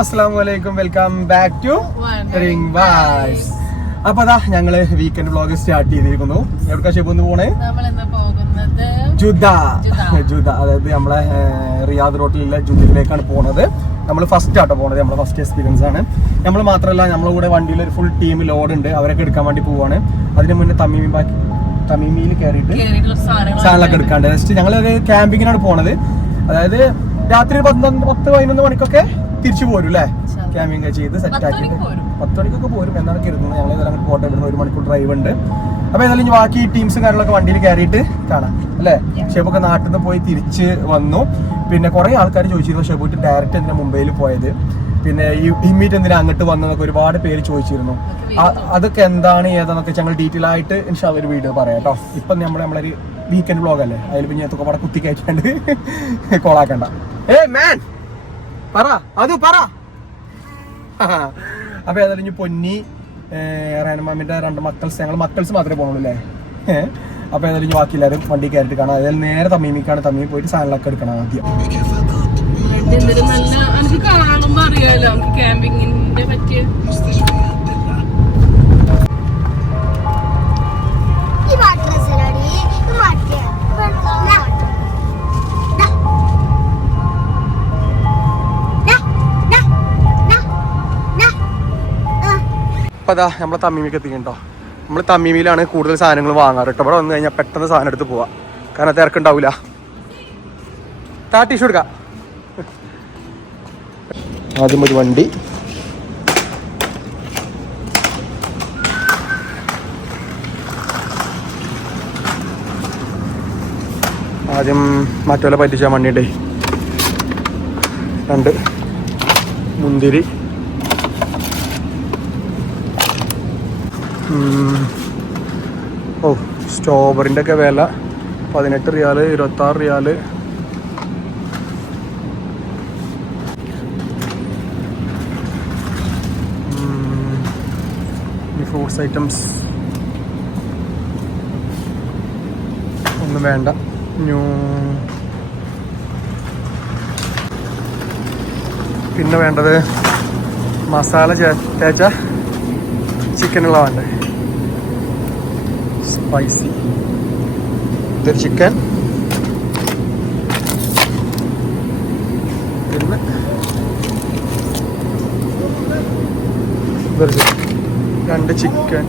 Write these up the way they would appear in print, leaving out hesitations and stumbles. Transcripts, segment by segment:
അസ്സലാമലൈക്കും, welcome back to ring vibes. അപ്പൊ അതാ ഞങ്ങള് വീക്കെൻഡ് വ്ളോഗ് സ്റ്റാർട്ട് ചെയ്തിരിക്കുന്നു. എവിടേക്കാ ഷെബുന്ന് പോണേ? ജുദ. അതായത് നമ്മളെ റിയാദ് റോട്ടിലുള്ള ജുദയിലേക്കാണ് പോണത്. നമ്മൾ ഫസ്റ്റ് ആട്ടോ പോണത്, നമ്മളെ ഫസ്റ്റ് എക്സ്പീരിയൻസ് ആണ്. നമ്മൾ മാത്രമല്ല, നമ്മളെ കൂടെ വണ്ടിയിൽ ഒരു ഫുൾ ടീം ലോഡ് ഉണ്ട്. അവരൊക്കെ എടുക്കാൻ വേണ്ടി പോവാണ്. അതിന് മുന്നേ തമീമിയിൽ കയറിയിട്ട് സാധനങ്ങളൊക്കെ എടുക്കാണ്ട് ജസ്റ്റ് ഞങ്ങളൊരു ക്യാമ്പിങ്ങിനാണ് പോണത്. അതായത് രാത്രി 10-11 മണിക്കൊക്കെ തിരിച്ചു പോരും അല്ലേ? ക്യാമ്പിങ് ചെയ്ത് സെറ്റ് ആക്കിയിട്ട് 10 മണിക്കൊക്കെ പോരും എന്നാണ് കരുതുന്നത്. ഞങ്ങൾ അങ്ങോട്ട് പോട്ടെ, ഇവിടുന്ന് 1 മണിക്കൂർ ഡ്രൈവ് ഉണ്ട്. അപ്പൊ ഏതായാലും ഇനി ബാക്കി ടീംസും കാര്യങ്ങളൊക്കെ വണ്ടിയിൽ കയറിയിട്ട് കാണാം അല്ലേ? ഷെബൊക്കെ നാട്ടിൽ നിന്ന് പോയി തിരിച്ച് വന്നു. പിന്നെ കുറെ ആൾക്കാർ ചോദിച്ചിരുന്നു ഷെബുട്ട് ഡയറക്റ്റ് എന്തിനാ മുംബൈയിൽ പോയത്, പിന്നെ ഈ ഇമ്മീറ്റ് എന്തിനാ അങ്ങോട്ട് വന്നതൊക്കെ ഒരുപാട് പേര് ചോദിച്ചിരുന്നു. അതൊക്കെ എന്താണ് ഏതാന്നൊക്കെ ഞങ്ങൾ ഡീറ്റെയിൽ ആയിട്ട് ഇൻഷാല്ലാ ഒരു വീഡിയോ പറയാം കേട്ടോ. ഇപ്പം നമ്മളൊരു വീക്കെൻഡ് വ്ളോഗ് അല്ലേ, അതിൽ പിന്നെ ഞങ്ങൾക്ക് ഇവിടെ കുത്തി കയറ്റാണ്ട് കോളാക്കണ്ട. മാൻ പറ അപ്പൊ ഏതായാലും ഇനി പൊന്നി റേനമാമിന്റെ 2 മക്കൾസ്, ഞങ്ങൾ മക്കൾസ് മാത്രമേ പോകുള്ളൂ അല്ലേ? അപ്പൊ ഏതായാലും ഇനി ബാക്കി എല്ലാവരും വണ്ടി കയറിയിട്ട് കാണാം. അതായത് നേരെ തമീമിക്കാണ്, തമീമി പോയിട്ട് സാധനങ്ങളൊക്കെ എടുക്കണം ആദ്യം. അപ്പൊ അതാ നമ്മളെ തമീമിക്ക് എത്തിക്കട്ടോ. നമ്മൾ തമീമിയിലാണ് കൂടുതൽ സാധനങ്ങൾ വാങ്ങാറ് കേട്ടോ. ഇവിടെ വന്നു കഴിഞ്ഞാൽ പെട്ടെന്ന് സാധനം എടുത്ത് പോവാം, കാരണം തിരക്കുണ്ടാവില്ല. ടിഷ്യൂ എടുക്കാം. ആദ്യം ഒരു വണ്ടി, ആദ്യം മറ്റോലെ പറ്റിച്ചാൽ വണ്ടിയുണ്ടേ. 2 മുന്തിരി, സ്ട്രോബെറിൻ്റെ ഒക്കെ വില 18 റിയാല്, 26 റിയാല്. ഫ്രൂട്ട്സ് ഐറ്റംസ് ഒന്നും വേണ്ട. പിന്നെ വേണ്ടത് മസാല തേച്ച ചിക്കനുള്ള വേണ്ടേ, സ്പൈസി. ഇതൊരു ചിക്കൻ, പിന്നെ ഇതൊരു 2 ചിക്കൻ.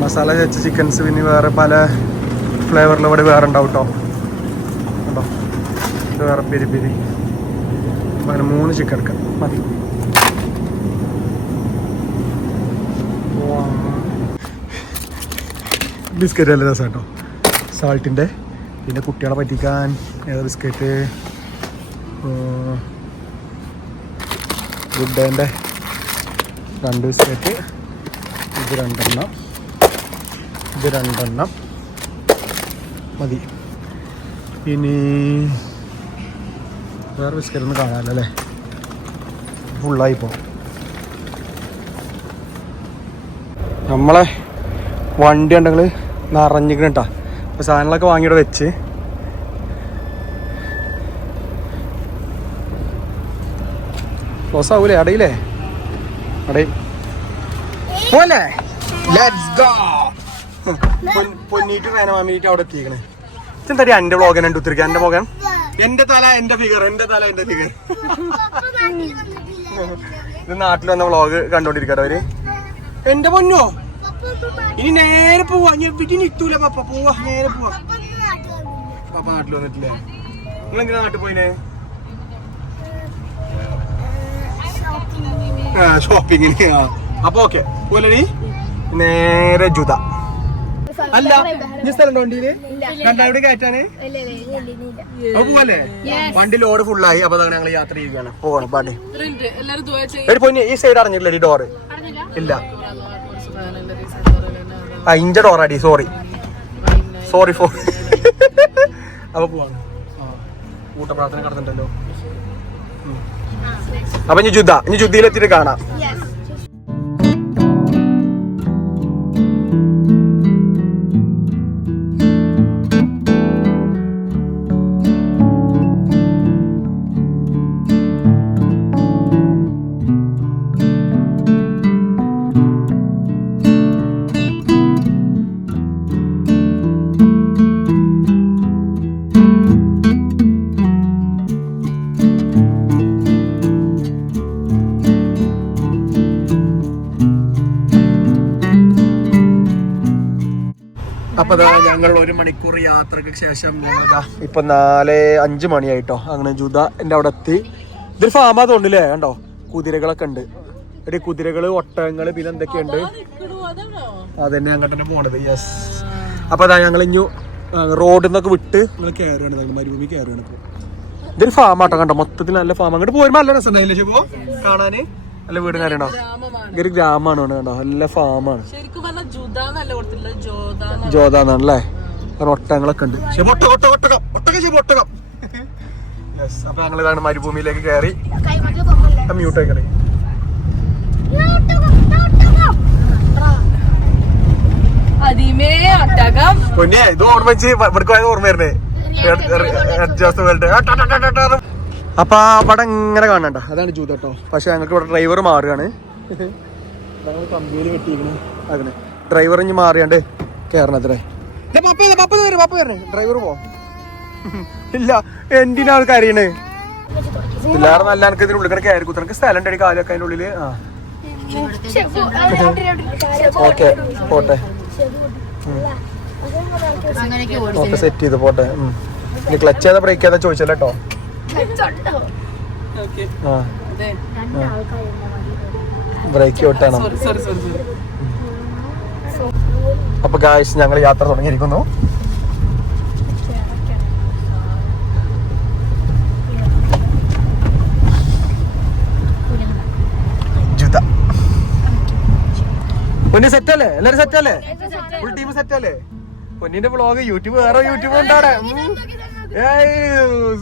മസാല തേച്ച ചിക്കൻസ് പിന്നെ വേറെ പല ഫ്ലേവറിലും ഇവിടെ വേറെ ഉണ്ടാവും കേട്ടോ. കേട്ടോ, ഇത് വേറെ പെരി പെരി. അങ്ങനെ 3 ചിക്കൻ എടുക്കാം മതി. ബിസ്ക്കറ്റ് നല്ല രസം കേട്ടോ, സാൾട്ടിൻ്റെ. പിന്നെ കുട്ടികളെ പറ്റിക്കാൻ ഏതാ ബിസ്ക്കറ്റ്, ഗുഡ് ഡേൻ്റെ 2 ബിസ്ക്കറ്റ്. ഇത് 2 മതി. ഇനി വേറെ ബിസ്ക്കറ്റ് ഒന്നും കാണാമല്ലോ അല്ലേ, ഫുള്ളായിപ്പോ. നമ്മളെ വണ്ടി ഉണ്ടെങ്കിൽ നിറഞ്ഞിക്കണം കേട്ടോ. അപ്പോൾ സാധനങ്ങളൊക്കെ വാങ്ങിയിട്ട് വെച്ച് ക്ലോസ് ആവൂലേ? അടയില്ലേ? അടയും പോലെ. Let's go. പൊന്നീറ്റ് റേനമാമിയിട്ട് അവിടെ എത്തിക്കണേ. എന്താ എന്റെ വ്ളോഗൻ ഉണ്ട് ഉത്തിരിക്ക, എന്റെ മോകൻ, എന്റെ തല എന്റെ ഫിഗർ. ഇത് നാട്ടിൽ വന്ന വ്ളോഗ് കണ്ടോണ്ടിരിക്കാറ് അവര്. എന്റെ പൊന്നോ, ഇനി നേരെ പോവാ. വീട്ടിൽ നിൽത്തൂല പപ്പ, പോവാ നേരെ പോവാ. പപ്പ നാട്ടിൽ വന്നിട്ടില്ലേ? നിങ്ങൾ എന്തിനാ നാട്ടിൽ പോയിനെ? ഷോപ്പിങ്ങിന്. അപ്പൊ ഓക്കെ പോലെ നേരെ ജുദ. അല്ല ഈ സ്ഥലം വണ്ടിയില് കണ്ടവിടെ കയറ്റാണ്. അപ്പൊ പോവല്ലേ? വണ്ടി ലോഡ് ഫുള്ളായി. അപ്പൊ ഞങ്ങൾ യാത്ര ചെയ്യുകയാണ്, പോകണം. പാടി പൊന്നി ഈ സൈഡ് അറിഞ്ഞിട്ടില്ല ഈ ഡോറ് ഇല്ല. ഇഞ്ച ഡോറാടി, സോറി ഫോർ. അപ്പൊ പോവാണ്. കൂട്ടപ്രാർത്ഥന കടന്നിട്ടല്ലോ. അപ്പൊ ഇനി ജുദ്ദയിലെത്തിയിട്ട് കാണാം. അപ്പൊ ഞങ്ങൾ 1 മണിക്കൂർ യാത്രക്ക് ശേഷം ഇപ്പൊ 4-5 മണിയായിട്ടോ. അങ്ങനെ ജുദന്റെ അവിടെ എത്തി. ഇതൊരു ഫാമാ തോന്നില്ലേ? കണ്ടോ, കുതിരകളൊക്കെ ഉണ്ട്. ഒരു കുതിരകള്, ഒട്ടകങ്ങള്, പിന്നെ എന്തൊക്കെയുണ്ട്. അതന്നെ അങ്ങോട്ട് തന്നെ പോണത്. യെസ്. അപ്പൊ അതാ ഞങ്ങൾ ഇഞ്ഞു റോഡിൽ നിന്നൊക്കെ വിട്ട് നിങ്ങൾ കയറുകയാണ്, മരുഭൂമി കയറുകയാണ്. ഇപ്പൊ ഇതൊരു ഫാമാട്ടോ. കണ്ടോ, മൊത്തത്തിൽ നല്ല ഫാം. അങ്ങോട്ട് പോരുമ്പോ നല്ല രസം ഉണ്ടായില്ലേ ശിവോ കാണാന്? നല്ല വീടും കാര്യണ്ടോ? ഇതൊരു ഗ്രാമമാണ്. കണ്ടോ, നല്ല ഫാമാണ്. ജോതാന്നല്ലേ? ഒട്ടകങ്ങളൊക്കെ ഉണ്ട്. അപ്പൊ ഞങ്ങൾ ഇതാണ് മരുഭൂമിയിലേക്ക് കയറി. മ്യൂട്ടായി കയറി. പൊന്നെ ഇത് ഓർമ്മ വെച്ച് ഇവിടേക്ക് പോയത് ഓർമ്മ വരുന്നേ. അപ്പൊ അവിടെ ഇങ്ങനെ കാണണ്ട, അതാണ് ജൂത കേട്ടോ. പക്ഷെ ഞങ്ങൾക്ക് ഇവിടെ ഡ്രൈവർ മാറുകയാണ്. ഞങ്ങൾ കമ്പിയിൽ വെട്ടിയിരിക്കണ അതിന് ഡ്രൈവർ ഇഞ്ഞ് മാറിയാണ്ട് കയറണത്രേ. ഡ്രൈവർ പോ. ഇല്ല, എന്തിനാ ആൾ കരയണേ? പിള്ളേർ നല്ല എനിക്ക് ഇതിന് ഉള്ളിൽ കയറി കുത്തനക്ക് സ്ഥലം ഉണ്ട്, കാലൊക്കെ അതിൻ്റെ ഉള്ളില്. ആ ഓക്കെ പോട്ടെ. ഓക്കെ സെറ്റ് ചെയ്ത് പോട്ടെ. ഇനി ക്ലച്ച് ചെയ്താ ബ്രേക്ക് ചെയ്താ ചോദിച്ചല്ലോ കേട്ടോ. ബ്രേക്ക് വിട്ടാണോ? അപ്പൊ ഗായ്സ് ഞങ്ങൾ യാത്ര തുടങ്ങിയിരിക്കുന്നു. പൊന്നി സെറ്റല്ലേ? എല്ലാരും സെറ്റല്ലേ? ഫുൾ ടീം സെറ്റല്ലേ? പൊന്നിന്റെ വ്ളോഗ് യൂട്യൂബ് വേറെ യൂട്യൂബ് ഉണ്ടാടെ.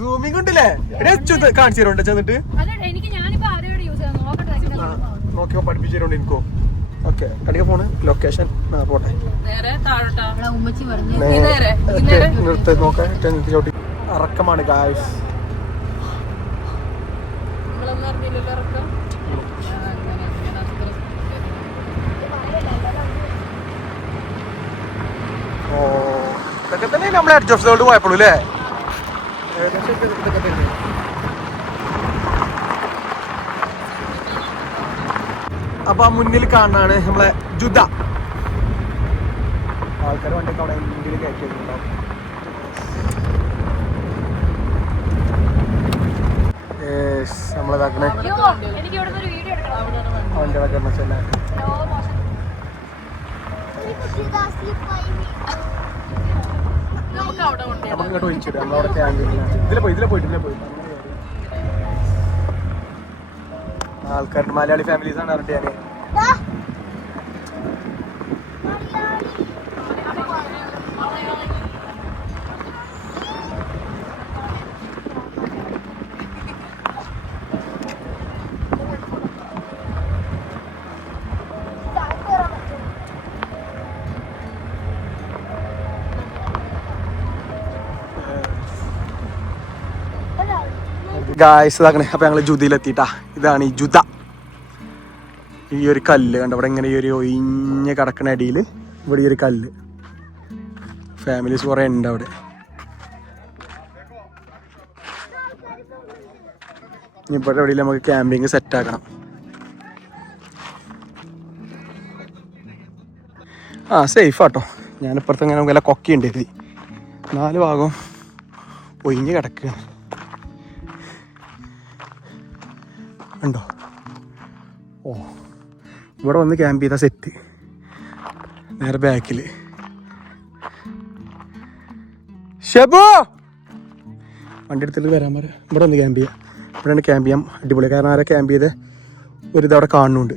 സൂമിങ് ഉണ്ടല്ലേ? കാണിച്ചു തരുന്നുണ്ട് ചെന്നിട്ട് നോക്കിയോ പഠിപ്പിച്ചു തരുന്നുണ്ട് എനിക്കോ. ഓക്കെ കടിക ഫോണ് ലൊക്കേഷൻ പോട്ടെ. നോക്കാം. ഇറക്കമാണ് ഗായ്സ്. ഇതൊക്കെ തന്നെ നമ്മളെ അഡ്ജസ്റ്റോട് പോയപ്പോഴും അല്ലേ? അപ്പൊ മുന്നിൽ കാണാണ് നമ്മളെ ജുദ. ആൾക്കാർ വണ്ടിയൊക്കെ അവിടെ മുന്നിൽ കയറ്റിയിട്ടുണ്ടാവും. നമ്മളതാക്കണേ വണ്ടികളൊക്കെ വെച്ചല്ലേ. നമുക്കിങ്ങോട്ട് ഒഴിച്ചിട്ട് നമ്മളവിടെ ഇതിലെ പോയിട്ട് ആൾക്കാരുടെ മലയാളി ഫാമിലീസ് ആണ് അറിഞ്ഞിട്ട് ഞാന്. ഗായ്സ് ഇതാക്കണേ. അപ്പൊ ഞങ്ങള് ജുദയിലെത്തിട്ടാ. ഇതാണ് ഈ ജുദ. ഈ ഒരു കല്ല് കണ്ട ഇവിടെ ഇങ്ങനെ ഈ ഒരു ഒഴിഞ്ഞ് കിടക്കണ അടിയിൽ ഇവിടെ ഈ ഒരു കല്ല്. ഫാമിലീസ് കുറെ ഉണ്ട് അവിടെ. ഇവിടെ എവിടെയും നമുക്ക് ക്യാമ്പിങ് സെറ്റ് ആക്കണം. സേഫ് ആട്ടോ. ഞാനിപ്പുറത്ത് ഇങ്ങനെ വില കൊക്കിയുണ്ട്. 4 ഭാഗം ഒഴിഞ്ഞ് കിടക്കുക ഉണ്ടോ. ഇവിടെ വന്ന് ക്യാമ്പ് ചെയ്താൽ സെറ്റ്. നേരെ ബാക്കിൽ ഷെബു വണ്ടി എടുത്തിട്ട് വരാൻ പറയാം. ഇവിടെ ഒന്ന് ക്യാമ്പ് ചെയ്യാം. ഇവിടെയാണ് ക്യാമ്പ് ചെയ്യാം. അടിപൊളി. കാരണം ആരെ ക്യാമ്പ് ചെയ്ത് ഒരു ഇതവിടെ കാണുന്നുണ്ട്.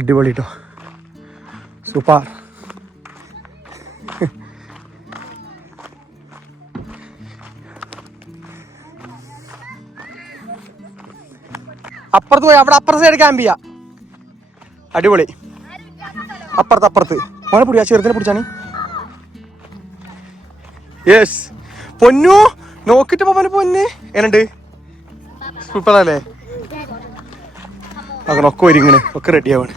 അടിപൊളി കേട്ടോ. സൂപ്പർ. അപ്പുറത്ത് പോയി അവിടെ അപ്പുറത്തെ സൈഡ് ക്യാമ്പ് ചെയ്യാം. അടിപൊളി. അപ്പുറത്ത് മോനെ പിടിയാ, ചെറുതിനെ പിടിച്ചാണ്. യെസ് പൊന്നു നോക്കിട്ട് പോവാന് പൊന്ന് എന്നുണ്ട്. സൂപ്പറല്ലേ? അങ്ങനെ ഒക്കെ ഒരുങ്ങണ്, ഒക്കെ റെഡി ആവാണ്.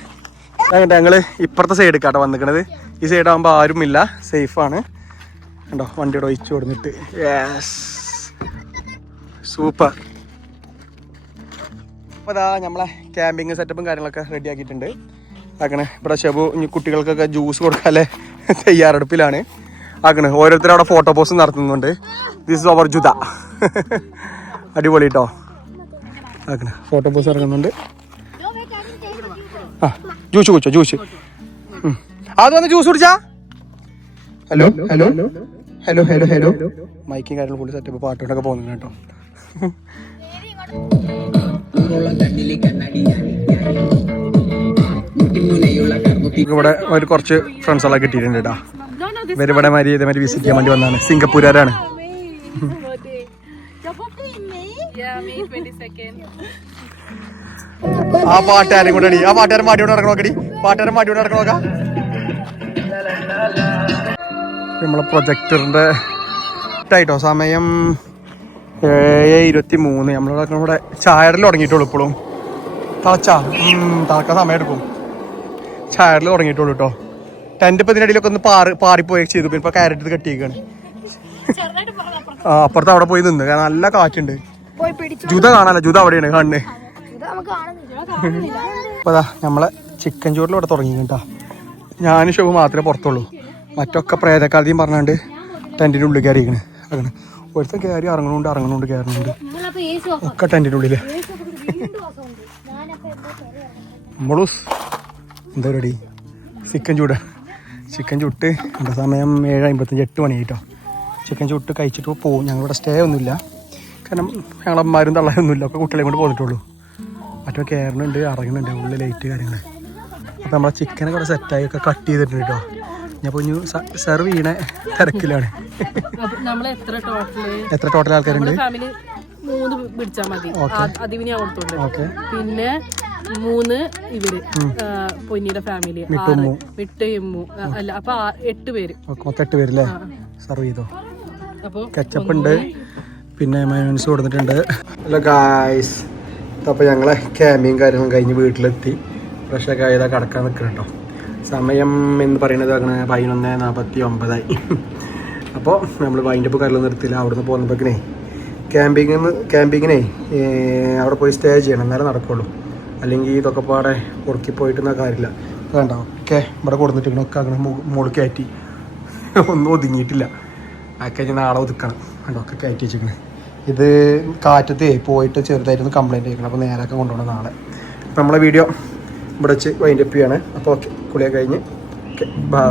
അങ്ങനെ ഞങ്ങള് ഇപ്പുറത്തെ സൈഡ് കേട്ടോ വന്നിക്കണത്. ഈ സൈഡ് ആകുമ്പോൾ ആരുമില്ല, സേഫാണ്. കണ്ടോ വണ്ടിയുടെ ഒഴിച്ചു കൊടുത്തിട്ട്. Yes super. അപ്പോൾ അതാ നമ്മളെ ക്യാമ്പിങ് സെറ്റപ്പും കാര്യങ്ങളൊക്കെ റെഡി ആക്കിയിട്ടുണ്ട്. ആക്കണേ ഇവിടെ ഷെബു ഇനി കുട്ടികൾക്കൊക്കെ ജ്യൂസ് കൊടുക്കാല്ലേ തയ്യാറെടുപ്പിലാണ്. ആക്കണേ ഓരോരുത്തരും അവിടെ ഫോട്ടോ പോസ്റ്റ് നടത്തുന്നുണ്ട്. ദിസ് ഇസ് അവർ ജുദ. അടിപൊളി കേട്ടോ. ആക്കണേ ഫോട്ടോ പോസ്റ്റ് ഇറങ്ങുന്നുണ്ട്. ആ ജ്യൂസ് കുടിച്ചോ ജ്യൂസ്. അത് വന്ന് ജ്യൂസ് കുടിച്ചാ. Hello hello hello hello hello മൈക്കും കാര്യങ്ങളും കൂടി സെറ്റപ്പ് പാട്ടോട്ടൊക്കെ പോകുന്നുണ്ട് കേട്ടോ. ഇവിടെ ഒരു കുറച്ച് ഫ്രണ്ട്സുകളെ കിട്ടിയിട്ടുണ്ട് കേട്ടോ. ഇവരിവിടെ ഇതേമാതിരി വിസിറ്റ് ചെയ്യാൻ വേണ്ടി വന്നതാണ്. സിംഗപ്പൂരുകാരാണ്. ആ പാട്ടുകാരൻ കൊണ്ടടി. ആ പാട്ടുകാരൻ മാറ്റിയോണ്ട് നടക്കണോക്കടി. പാട്ടുകാരൻ മാറ്റിയോണ്ട് നടക്കണോക്ക. നമ്മളെ പ്രൊജക്ടറിന്റെ ഇട്ടായിട്ടോ സമയം 7:23. നമ്മളിവിടെ ചായടൽ തുടങ്ങിയിട്ടുള്ളൂ. ഇപ്പോഴും തളക്കാൻ സമയം എടുക്കും. ചായടൽ തുടങ്ങിയിട്ടുള്ളൂ കേട്ടോ. ടെന്റ് ഇപ്പം ഇതിനിടയിലൊക്കെ ഒന്ന് പാറിപ്പോയി ചെയ്തു. പിന്നെ ഇപ്പൊ ക്യാരറ്റ് കെട്ടിയേക്കാണ്. അപ്പുറത്ത് അവിടെ പോയി നിന്ന്. കാരണം നല്ല കാറ്റുണ്ട്. ജുദ കാണാനല്ല, ജുദ അവിടെയാണ് കണ്ണ്. അപ്പൊ അതാ നമ്മളെ ചിക്കൻ ചോറിൽ ഇവിടെ തുടങ്ങി കേട്ടാ. ഞാനും ഷെബു മാത്രമേ പുറത്തുള്ളൂ. മറ്റൊക്കെ പ്രേതക്കാലത്തെയും പറഞ്ഞാണ്ട് ടെന്റിന്റെ ഉള്ളിൽ കയറിയിരിക്കണ്. അങ്ങനെ ഒരുത്തം കയറി ഇറങ്ങണുണ്ട് കയറുന്നുണ്ട് ഒക്കെ ടെന്റിന്റെ ഉള്ളില്. മോളൂസ് എന്താ പരിപാടി? ചിക്കൻ ചുട്ട് എൻ്റെ സമയം 7:55, 8 മണിയായിട്ടോ. ചിക്കൻ ചുട്ട് കഴിച്ചിട്ട് പോവും. ഞങ്ങളിവിടെ സ്റ്റേ ഒന്നുമില്ല. കാരണം ഞങ്ങളമ്മമാരും തള്ളയൊന്നുമില്ല. ഒക്കെ കുട്ടികളെ കൊണ്ട് പോന്നിട്ടുള്ളൂ. മറ്റോ കയറുന്നുണ്ട് ഇറങ്ങുന്നുണ്ട് ഉള്ളിൽ ലൈറ്റ് കാര്യങ്ങൾ. അപ്പോൾ നമ്മളെ ചിക്കനൊക്കെ ഇവിടെ സെറ്റായി ഒക്കെ കട്ട് ചെയ്തിട്ടുണ്ട് കേട്ടോ. ഞാൻ പൊന്നു സെർവ് ചെയ്യണ തിരക്കിലാണ്. എത്ര ടോട്ടൽ ആൾക്കാരുണ്ട്? 3 ഓക്കെ. പിന്നെ 3 ഇവര് പൊന്നിയുടെ ഫാമിലി, മിട്ടയമ്മു അല്ല, അപ്പൊ 8 പേര്. മൊത്തം 8 പേരല്ലേ? സെർവ് ചെയ്തോ. കെച്ചപ്പ് ഉണ്ട്, പിന്നെ മയോണൈസ് കൊടുത്തിട്ടുണ്ട്. ഹലോ ഗായ്സ്, അപ്പോൾ ഞങ്ങളെ ക്യാമ്പിങ് കാര്യങ്ങളും കഴിഞ്ഞ് വീട്ടിലെത്തി ഫ്രഷൊക്കെ ആയതാ കിടക്കാൻ നിൽക്കണം കേട്ടോ. സമയം എന്ന് പറയുന്നത് അങ്ങനെ 11:49. അപ്പോൾ നമ്മൾ വൈൻഡപ്പ് കാര്യങ്ങൾ നിർത്തില്ല. അവിടെ നിന്ന് പോകുമ്പോഴേക്കിനേ ക്യാമ്പിങ്ങിനെ അവിടെ പോയി സ്റ്റേ ചെയ്യണം, എന്നാലേ നടക്കുള്ളൂ. അല്ലെങ്കിൽ ഇതൊക്കെ പാടെ ഉറക്കിപ്പോയിട്ടൊന്നും കാര്യമില്ല. വേണ്ട ഒക്കെ ഇവിടെ കൊടുത്തിട്ടിരിക്കണമൊക്കെ അങ്ങനെ മുകളിൽ കയറ്റി ഒന്നും ഒതുങ്ങിയിട്ടില്ല. അതൊക്കെ നാളെ ഒതുക്കണം. വേണ്ട ഒക്കെ കയറ്റി വെച്ചിരിക്കണേ. ഇത് കാറ്റത്ത് പോയിട്ട് ചെറുതായിട്ടൊന്ന് കംപ്ലൈൻറ്റ് ആയിരിക്കണം. അപ്പോൾ നേരൊക്കെ കൊണ്ടുപോകണം നാളെ. അപ്പോൾ നമ്മളെ വീഡിയോ ഇവിടെ വെച്ച് വൈൻഡപ്പ് ചെയ്യാണ്. അപ്പോൾ ഓക്കെ, കുളിയൊക്കെ കഴിഞ്ഞ് ഓക്കെ ബൈ.